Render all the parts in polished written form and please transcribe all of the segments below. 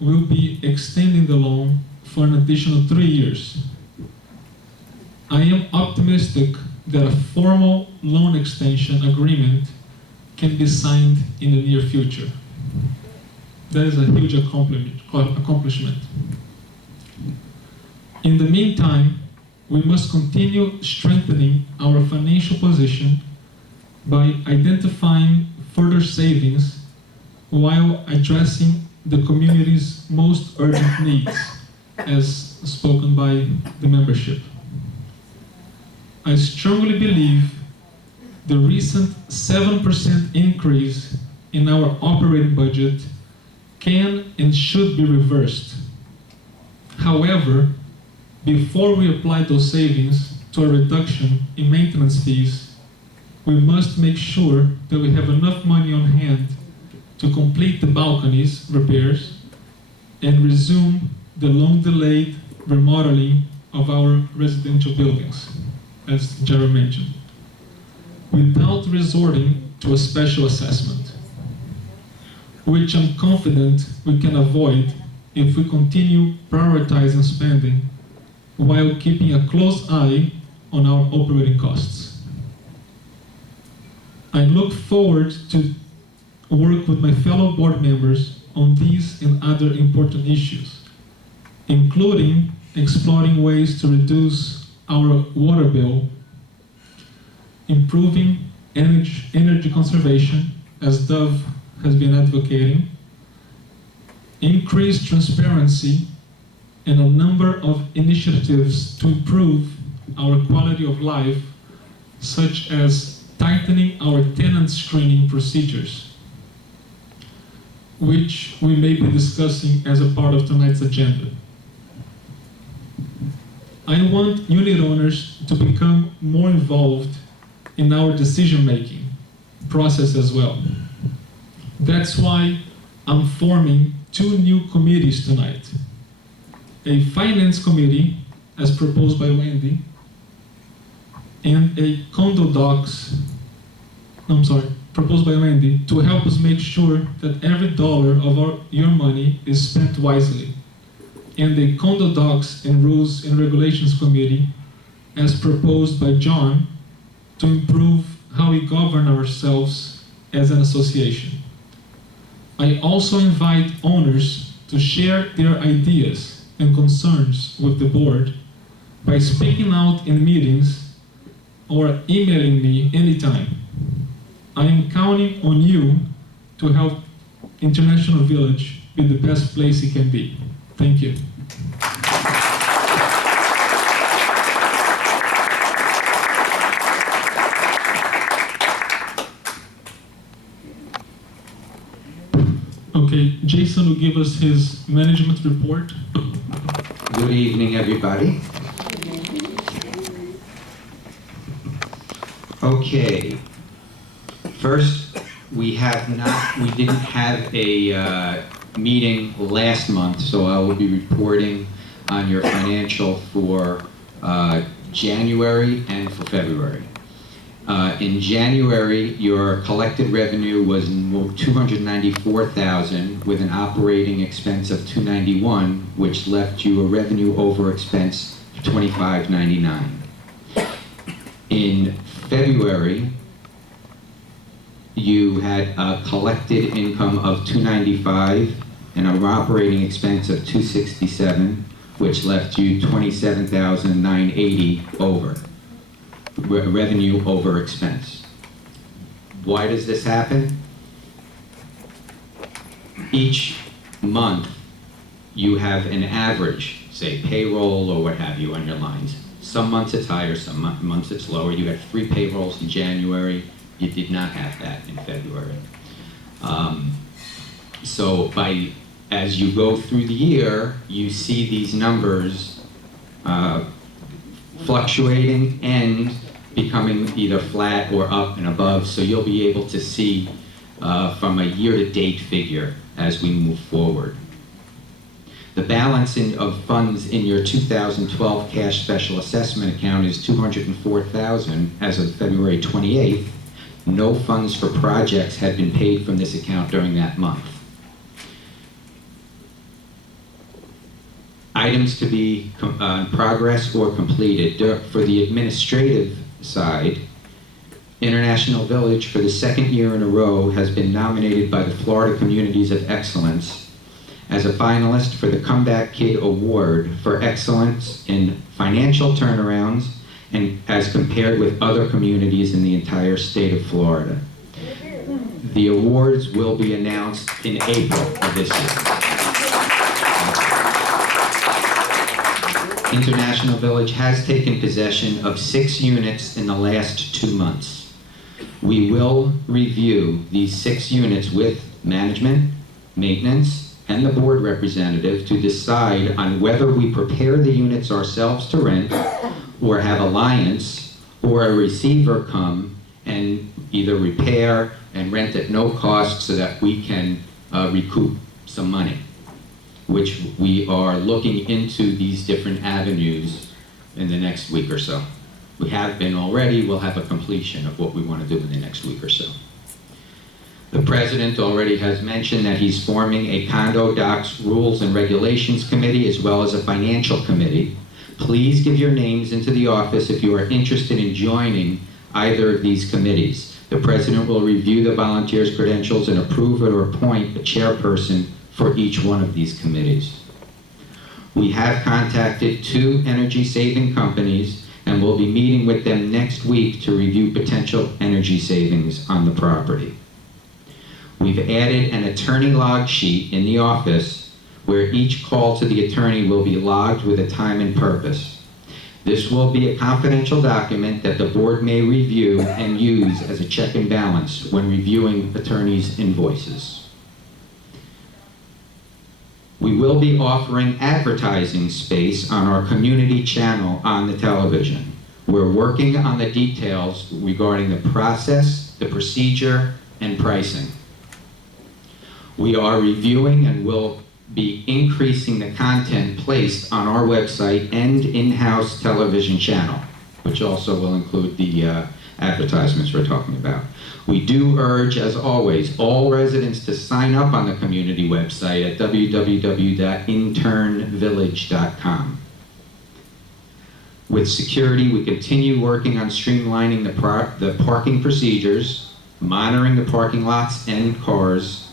will be extending the loan for an additional 3 years. I am optimistic that a formal loan extension agreement can be signed in the near future. That is a huge accomplishment. In the meantime, we must continue strengthening our financial position by identifying further savings while addressing the community's most urgent needs, as spoken by the membership. I strongly believe the recent 7% increase in our operating budget can and should be reversed. However, before we apply those savings to a reduction in maintenance fees, we must make sure that we have enough money on hand to complete the balconies repairs and resume the long-delayed remodeling of our residential buildings, as Jerry mentioned, without resorting to a special assessment, which I'm confident we can avoid if we continue prioritizing spending while keeping a close eye on our operating costs. I look forward to work with my fellow board members on these and other important issues, including exploring ways to reduce our water bill, improving energy conservation, as Dove has been advocating, increased transparency, and a number of initiatives to improve our quality of life, such as tightening our tenant screening procedures, which we may be discussing as a part of tonight's agenda. I want unit owners to become more involved in our decision-making process as well. That's why I'm forming 2 new committees tonight. A finance committee, as proposed by Wendy, and a condo docs, proposed by Wendy, to help us make sure that every dollar of your money is spent wisely. And the condo docs and rules and regulations committee, as proposed by John, to improve how we govern ourselves as an association. I also invite owners to share their ideas and concerns with the board by speaking out in meetings or emailing me anytime. I am counting on you to help International Village be the best place it can be. Thank you. Okay, Jason will give us his management report. Good evening, everybody. Okay. First, we didn't have a meeting last month, so I will be reporting on your financial for January and for February. In January, your collected revenue was $294,000 with an operating expense of $291,000, which left you a revenue over expense of $25.99. In February, you had a collected income of $295,000 and an operating expense of $267,000, which left you $27,980 over. Revenue over expense. Why does this happen? Each month you have an average, say payroll or what have you on your lines. Some months it's higher, some months it's lower. You had 3 payrolls in January. You did not have that in February. So as you go through the year, you see these numbers fluctuating and becoming either flat or up and above, so you'll be able to see from a year-to-date figure as we move forward. The balance of funds in your 2012 cash special assessment account is $204,000 as of February 28th. No funds for projects had been paid from this account during that month. Items to be in progress or completed. For the administrative side, International Village, for the second year in a row, has been nominated by the Florida Communities of Excellence as a finalist for the Comeback Kid Award for excellence in financial turnarounds and as compared with other communities in the entire state of Florida. The awards will be announced in April of this year. International Village has taken possession of 6 units in the last 2 months. We will review these 6 units with management, maintenance, and the board representative to decide on whether we prepare the units ourselves to rent or have Alliance or a receiver come and either repair and rent at no cost so that we can recoup some money, which we are looking into these different avenues in the next week or so. We have been already, we'll have a completion of what we want to do in the next week or so. The president already has mentioned that he's forming a condo docs rules and regulations committee as well as a financial committee. Please give your names into the office if you are interested in joining either of these committees. The president will review the volunteers' credentials and approve or appoint a chairperson for each one of these committees. We have contacted 2 energy-saving companies and will be meeting with them next week to review potential energy savings on the property. We've added an attorney log sheet in the office where each call to the attorney will be logged with a time and purpose. This will be a confidential document that the board may review and use as a check and balance when reviewing attorneys' invoices. We will be offering advertising space on our community channel on the television. We're working on the details regarding the process, the procedure, and pricing. We are reviewing and will be increasing the content placed on our website and in-house television channel, which also will include the advertisements we're talking about. We do urge, as always, all residents to sign up on the community website at www.internvillage.com. With security, we continue working on streamlining the parking procedures, monitoring the parking lots and cars.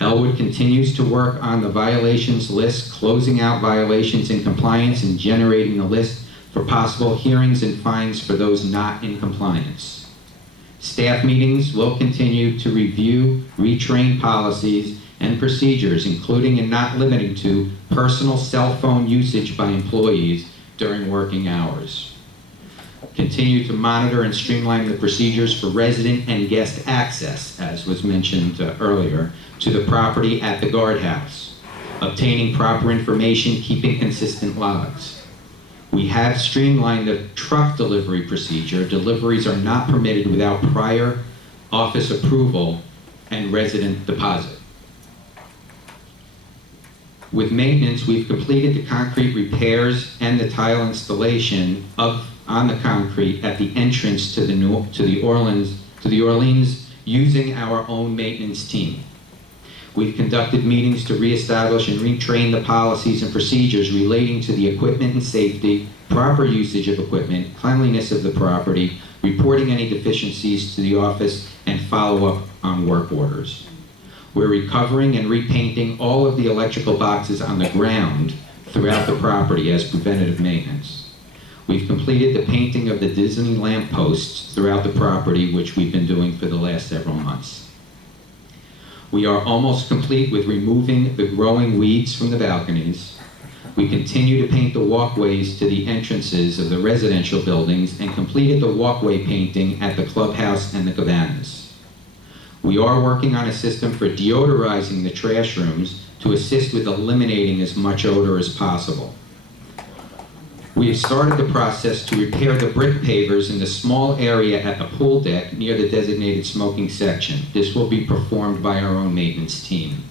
Elwood continues to work on the violations list, closing out violations in compliance and generating a list for possible hearings and fines for those not in compliance. Staff meetings will continue to review, retrain policies and procedures, including and not limiting to personal cell phone usage by employees during working hours. Continue to monitor and streamline the procedures for resident and guest access, as was mentioned earlier, to the property at the guardhouse, obtaining proper information, keeping consistent logs. We have streamlined the truck delivery procedure. Deliveries are not permitted without prior office approval and resident deposit. With maintenance, we've completed the concrete repairs and the tile installation on the concrete at the entrance to the Orleans using our own maintenance team. We've conducted meetings to reestablish and retrain the policies and procedures relating to the equipment and safety, proper usage of equipment, cleanliness of the property, reporting any deficiencies to the office, and follow-up on work orders. We're recovering and repainting all of the electrical boxes on the ground throughout the property as preventative maintenance. We've completed the painting of the Disney lamp posts throughout the property, which we've been doing for the last several months. We are almost complete with removing the growing weeds from the balconies. We continue to paint the walkways to the entrances of the residential buildings and completed the walkway painting at the clubhouse and the cabanas. We are working on a system for deodorizing the trash rooms to assist with eliminating as much odor as possible. We have started the process to repair the brick pavers in the small area at the pool deck near the designated smoking section. This will be performed by our own maintenance team.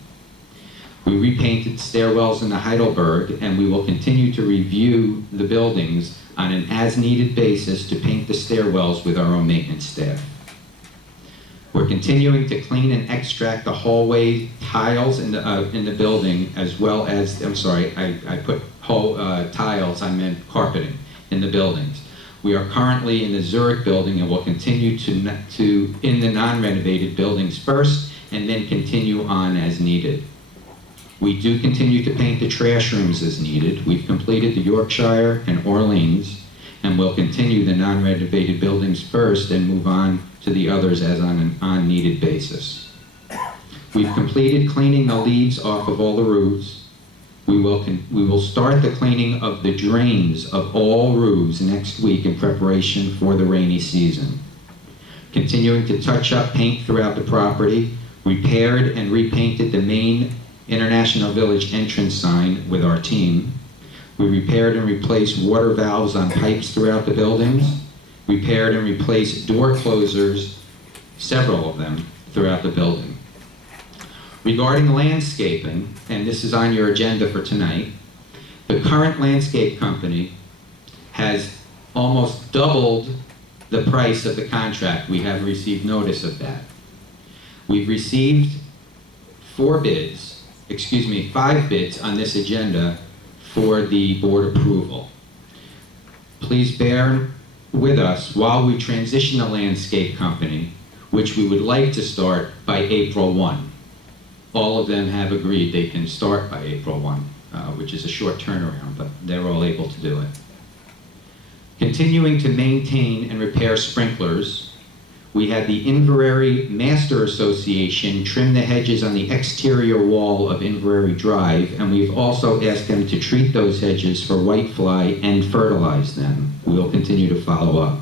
We repainted stairwells in the Heidelberg, and we will continue to review the buildings on an as-needed basis to paint the stairwells with our own maintenance staff. We're continuing to clean and extract the hallway tiles in the building, as well as, I'm sorry, I put tiles, I meant carpeting in the buildings. We are currently in the Zurich building and will continue to in the non-renovated buildings first, and then continue on as needed. We do continue to paint the trash rooms as needed. We've completed the Yorkshire and Orleans, and we'll continue the non-renovated buildings first and move on to the others as on an on-needed basis. We've completed cleaning the leaves off of all the roofs. We will start the cleaning of the drains of all roofs next week in preparation for the rainy season. Continuing to touch up paint throughout the property, repaired and repainted the main International Village entrance sign with our team. We repaired and replaced water valves on pipes throughout the buildings. Repaired and replaced door closers, several of them, throughout the building. Regarding landscaping, and this is on your agenda for tonight, the current landscape company has almost doubled the price of the contract. We have received notice of that. We've received 5 bids on this agenda for the board approval. Please bear with us while we transition the landscape company, which we would like to start by April 1. All of them have agreed they can start by April 1, which is a short turnaround, but they're all able to do it. Continuing to maintain and repair sprinklers, we had the Inverrary Master Association trim the hedges on the exterior wall of Inverrary Drive, and we've also asked them to treat those hedges for whitefly and fertilize them. We will continue to follow up.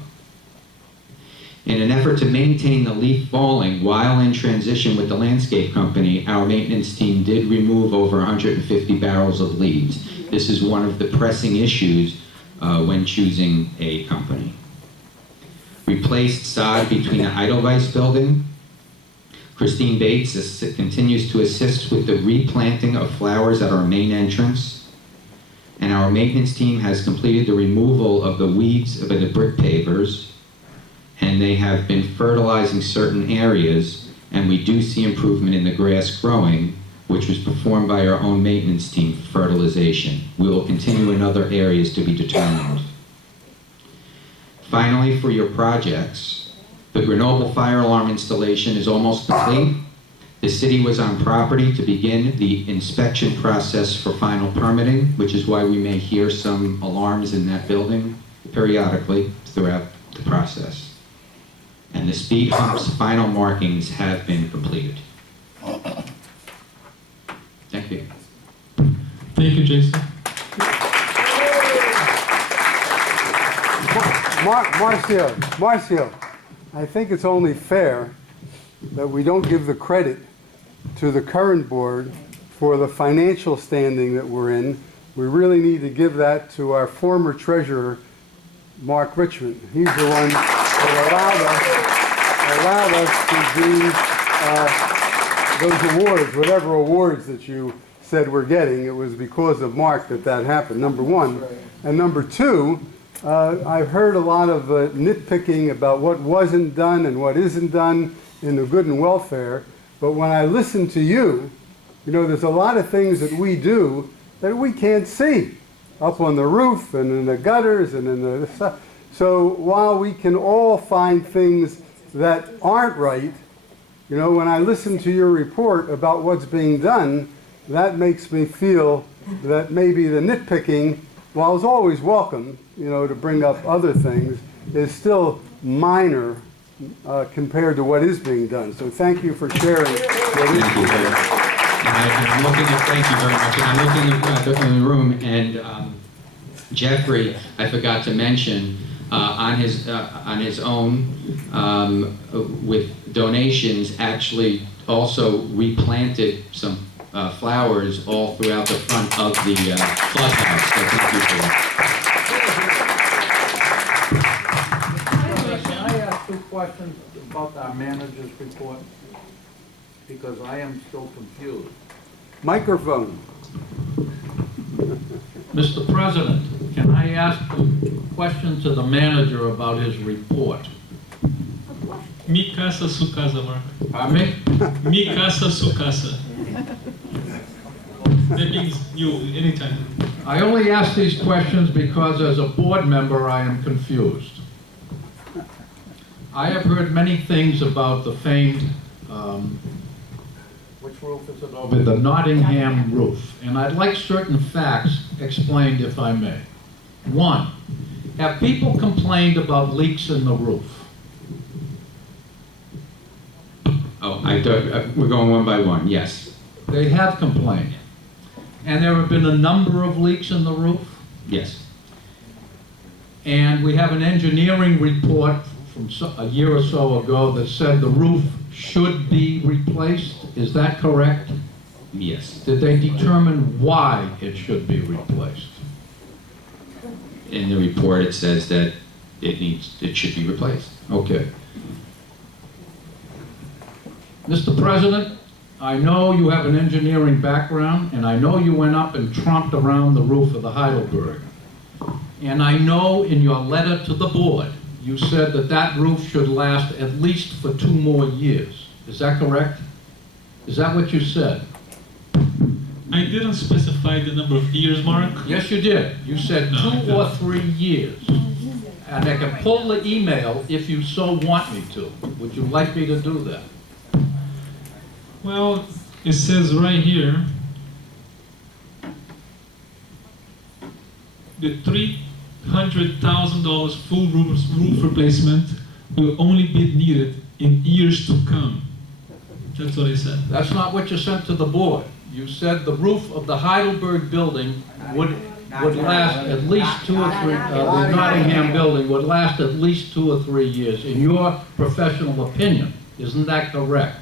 In an effort to maintain the leaf falling while in transition with the landscape company, our maintenance team did remove over 150 barrels of leaves. This is one of the pressing issues when choosing a company. Replaced sod between the Edelweiss building. Christine Bates continues to assist with the replanting of flowers at our main entrance. And our maintenance team has completed the removal of the weeds of the brick pavers, and they have been fertilizing certain areas, and we do see improvement in the grass growing, which was performed by our own maintenance team for fertilization. We will continue in other areas to be determined. Finally, for your projects, the Grenoble fire alarm installation is almost complete. The city was on property to begin the inspection process for final permitting, which is why we may hear some alarms in that building periodically throughout the process. And the speed humps final markings have been completed. Thank you. Thank you, Jason. Marcio, I think it's only fair that we don't give the credit to the current board for the financial standing that we're in. We really need to give that to our former treasurer, Mark Richmond. He's the one that allowed us to do those awards, whatever awards that you said we're getting. It was because of Mark that happened, number one. And number two, I've heard a lot of nitpicking about what wasn't done and what isn't done in the good and welfare. But when I listen to you, there's a lot of things that we do that we can't see up on the roof and in the gutters and in the stuff. So while we can all find things that aren't right, when I listen to your report about what's being done, that makes me feel that maybe the nitpicking, while it's always welcome, to bring up other things, is still minor compared to what is being done. So thank you for sharing. Thank you very much. I'm looking at, thank you very much. And I'm looking in the room, and Jeffrey, I forgot to mention, on his own, with donations, actually also replanted some flowers all throughout the front of the clubhouse. So thank you for that. Can I ask 2 questions about our manager's report? Because I am still confused. Microphone. Mr. President, can I ask a question to the manager about his report? Mi casa, su casa, Mark. Pardon me? Mi casa, su casa. That means you, anytime. I only ask these questions because as a board member, I am confused. I have heard many things about the famed, which roof is it over? The Nottingham roof. And I'd like certain facts explained if I may. One, have people complained about leaks in the roof? Oh, we're going one by one, yes. They have complained. And there have been a number of leaks in the roof? Yes. And we have an engineering report from a year or so ago that said the roof should be replaced. Is that correct? Yes. Did they determine why it should be replaced? In the report, it says that it should be replaced. Okay. Mr. President, I know you have an engineering background, and I know you went up and tromped around the roof of the Heidelberg. And I know in your letter to the board, you said that that roof should last at least for 2 more years. Is that correct? Is that what you said? I didn't specify the number of years, Mark. Yes, you did. You said No, I 2 or 3 years. And I can pull the email if you so want me to. Would you like me to do that? Well, it says right here, the $300,000 full roof replacement will only be needed in years to come. That's what it said. That's not what you sent to the board. You said the roof of the Heidelberg building would last at least 2 or 3, the Nottingham building would last at least 2 or 3 years, in your professional opinion. Isn't that correct?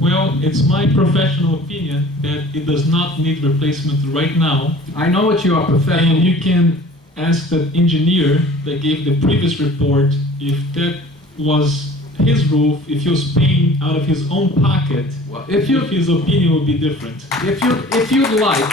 Well, it's my professional opinion that it does not need replacement right now. I know it's your And professional. you can ask the engineer that gave the previous report if that was his roof, if he was paying out of his own pocket, Well, if his opinion would be different. If you'd like,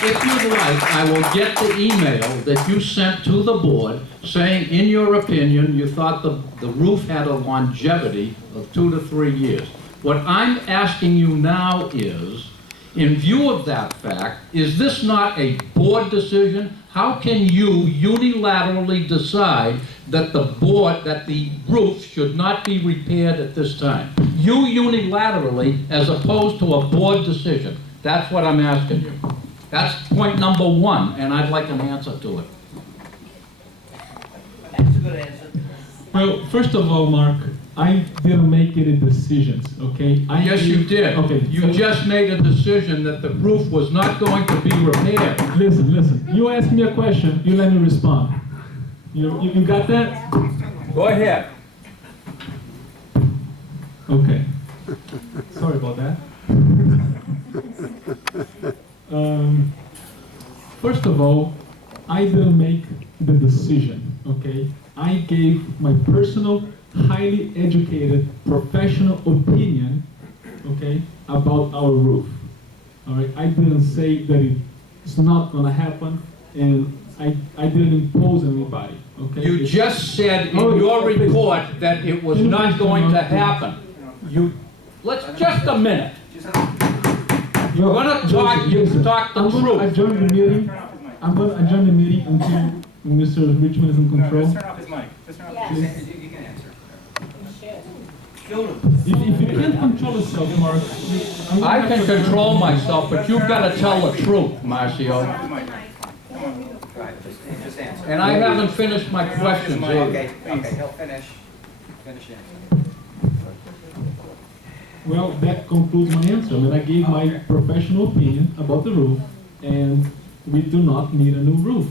I will get the email that you sent to the board saying, in your opinion, you thought the roof had a longevity of 2 to 3 years. What I'm asking you now is, in view of that fact, is this not a board decision? How can you unilaterally decide that the roof should not be repaired at this time? You unilaterally, as opposed to a board decision. That's what I'm asking you. That's point number 1, and I'd like an answer to it. That's a good answer. Well, first of all, Mark, I didn't make any decisions, okay? Yes, you did. Okay. You just made a decision that the roof was not going to be repaired. Listen. You asked me a question, you let me respond. You got that? Go ahead. Okay. Sorry about that. First of all, I didn't make the decision, okay? I gave my personal, highly educated, professional opinion, okay, about our roof. All right, I didn't say that it's not gonna happen, and I didn't impose on anybody, okay? You just said in Oh, your please. report that it was not going to happen. Just a minute. You're gonna talk the I'm gonna truth. adjourn the meeting. I'm gonna adjourn the meeting until Mr. Richmond is in control. Let's turn off his mic. Let's turn off his mic. You can answer. If you can't control yourself, Mark, I'm gonna I have can to- control myself, but you've got to tell the truth, Marcio. Just answer. And I haven't finished my questions either. Okay, he'll finish answering. Well, that concludes my answer. I mean, I gave my professional opinion about the roof, and we do not need a new roof.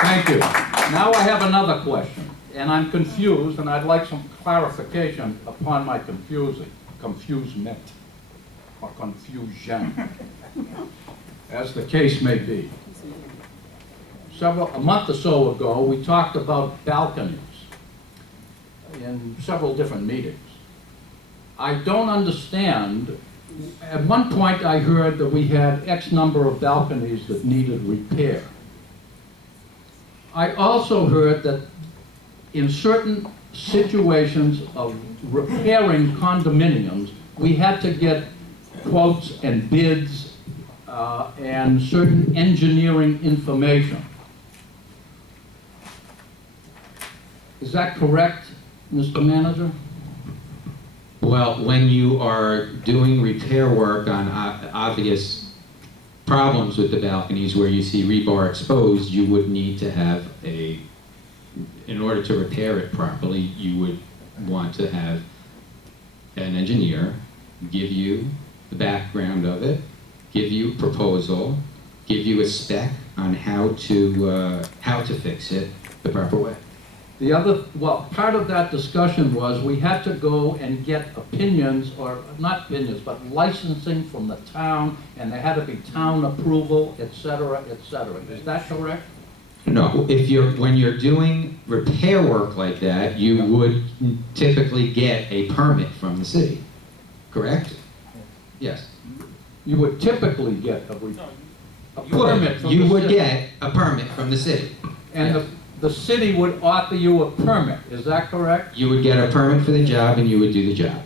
Thank you. Now I have another question, and I'm confused, and I'd like some clarification upon my confusement, or confusion, as the case may be. A month or so ago, we talked about balconies in several different meetings. I don't understand. At one point, I heard that we had X number of balconies that needed repair. I also heard that in certain situations of repairing condominiums, we had to get quotes and bids and certain engineering information. Is that correct, Mr. Manager? Well, when you are doing repair work on obvious problems with the balconies where you see rebar exposed, you would need to have in order to repair it properly, you would want to have an engineer give you the background of it, give you a proposal, give you a spec on how to fix it the proper way. The other, well, part of that discussion was we had to go and get opinions, or not opinions, but licensing from the town, and there had to be town approval, et cetera, et cetera. Is that correct? No, when you're doing repair work like that, you would typically get a permit from the city, correct? Yes. You would typically get a permit from the city. You would get a permit from the city. And the city would offer you a permit, is that correct? You would get a permit for the job and you would do the job.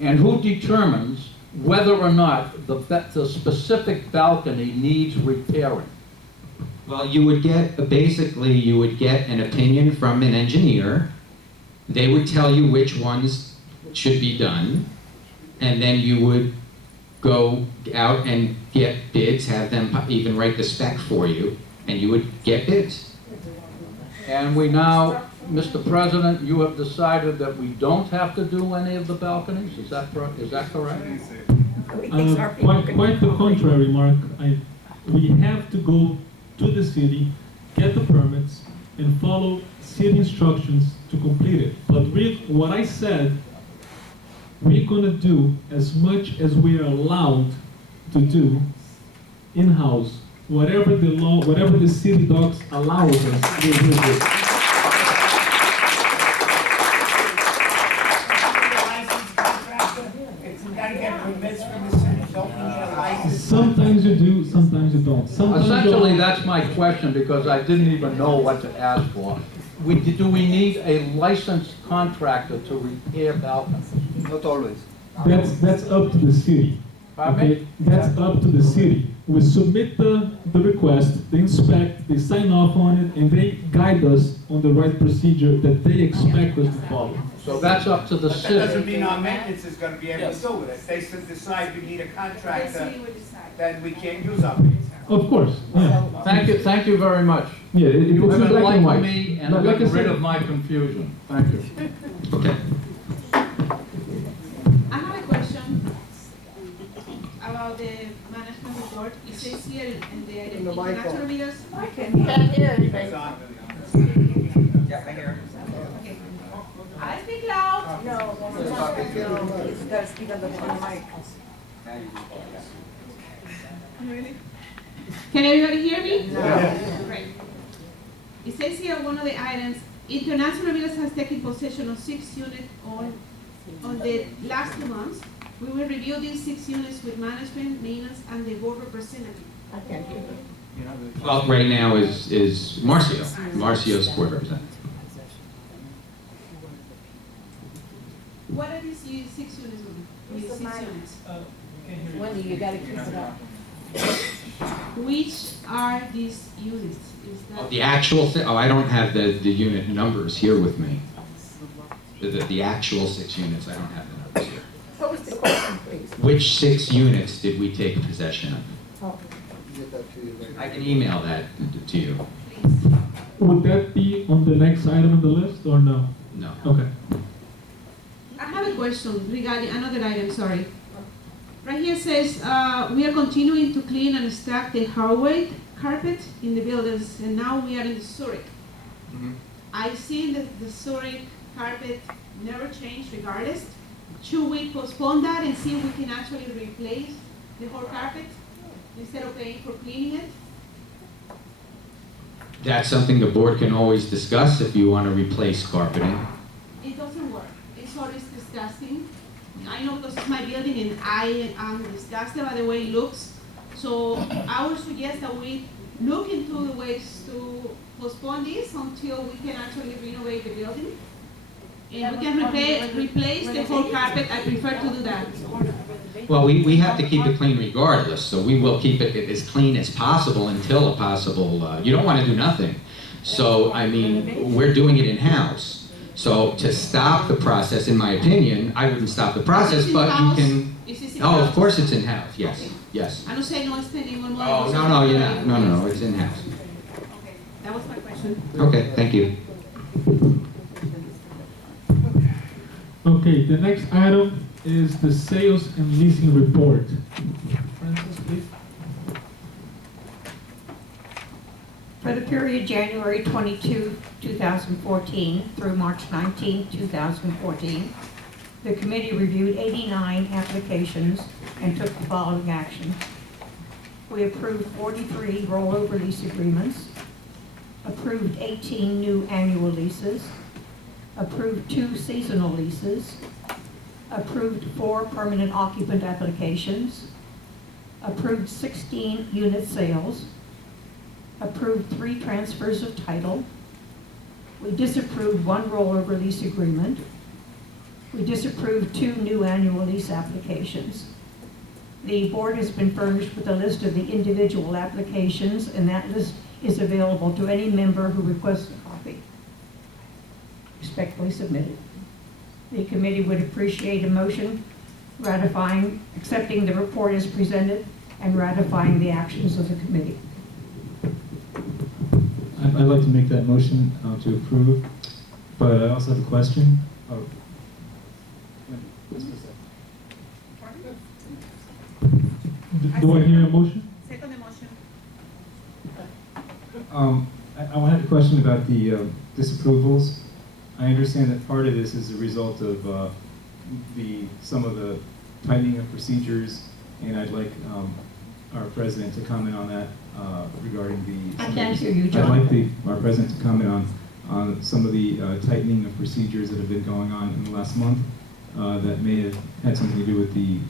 And who determines whether or not the specific balcony needs repairing? Well, you would get an opinion from an engineer. They would tell you which ones should be done, and then you would go out and get bids, have them even write the spec for you, and you would get bids. And we now, Mr. President, you have decided that we don't have to do any of the balconies, is that correct? Quite the contrary, Mark. We have to go to the city, get the permits, and follow city instructions to complete it. But what I said, we're gonna do as much as we are allowed to do in-house. Whatever the law, whatever the city docs allows us, we will do. Sometimes you do, sometimes you don't. Essentially, that's my question, because I didn't even know what to ask for. Do we need a licensed contractor to repair balconies? Not always. That's up to the city. Pardon me? Okay, that's up to the city. We submit the request, they inspect, they sign off on it, and they guide us on the right procedure that they expect us to follow. So that's up to the But that doesn't city. mean our maintenance is gonna be able to do it. If they decide we need a contractor, then we can't use our maintenance. Of course, yeah. Thank you very much. Yeah, You it's have black and white. enlightened me and Like I gotten rid said- of my confusion. Thank you. Okay. I have a question about the management report. It says here in the international meters. It's on. Yeah, I hear. Okay. I speak loud. No, that's not, no, he's gotta speak on the mic. Really? Can everybody hear me? Yeah. Great. It says here one of the items, International Villas has taken possession of 6 units on the last 2 months. We will review these 6 units with management, maintenance, and the board representative. I can't hear you. Well, right now is Marcio. Marcio's board representative. What are these 6 units? These 6 units. Wendy, you gotta keep it up. Which are these units? Is Oh, that the actual, I don't have the unit numbers here with me. The actual 6 units, I don't have the numbers here. What was the question, please? Which 6 units did we take possession of? Oh, I can email that to you. please? Would that be on the next item on the list, or no? No. Okay. I have a question regarding another item, sorry. Right here says, we are continuing to clean and stack the hardwood carpet in the buildings, and now we are in the Zurich. I've seen that the Zurich carpet never changed regardless. Should we postpone that and see if we can actually replace the whole carpet instead of paying for cleaning it? That's something the board can always discuss if you want to replace carpeting. It doesn't work. It's always disgusting. I know because it's my building and I am disgusted by the way it looks. So I would suggest that we look into the ways to postpone this until we can actually renovate the building. And we can replace the whole carpet. I prefer to do that. Well, we have to keep it clean regardless, so we will keep it as clean as possible until a possible, you don't want to do nothing. So, I mean, we're doing it in-house. So to stop the process, in my opinion, I wouldn't stop the process, but you can... Is this Oh, of in-house? course it's in-house, yes, yes. I don't say no spending more money. Oh, no, you're not. No, it's in-house. Okay, that was my question. Okay, thank you. Okay, the next item is the sales and leasing report. Francis, please. For the period January 22, 2014 through March 19, 2014, the committee reviewed 89 applications and took the following actions. We approved 43 rollover lease agreements, approved 18 new annual leases, approved 2 seasonal leases, approved 4 permanent occupant applications, approved 16 unit sales, approved 3 transfers of title. We disapproved 1 rollover lease agreement. We disapproved 2 new annual lease applications. The board has been furnished with a list of the individual applications, and that list is available to any member who requests a copy. Respectfully submitted. The committee would appreciate a motion ratifying, accepting the report as presented, and ratifying the actions of the committee. I'd like to make that motion to approve, but I also have a question. Oh. Do I hear a motion? Second motion. I had a question about the disapprovals. I understand that part of this is a result of some of the tightening of procedures, and I'd like our president to comment on that regarding the... I can't hear you, John. I'd like our president to comment on some of the tightening of procedures that have been going on in the last month that may have had something to do with the